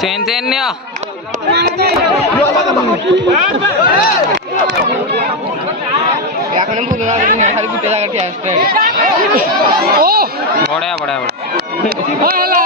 chain chain নিও এখন বুঝো না খালি গুটে জায়গাটি আসছে ও বড়া বড়া বড়া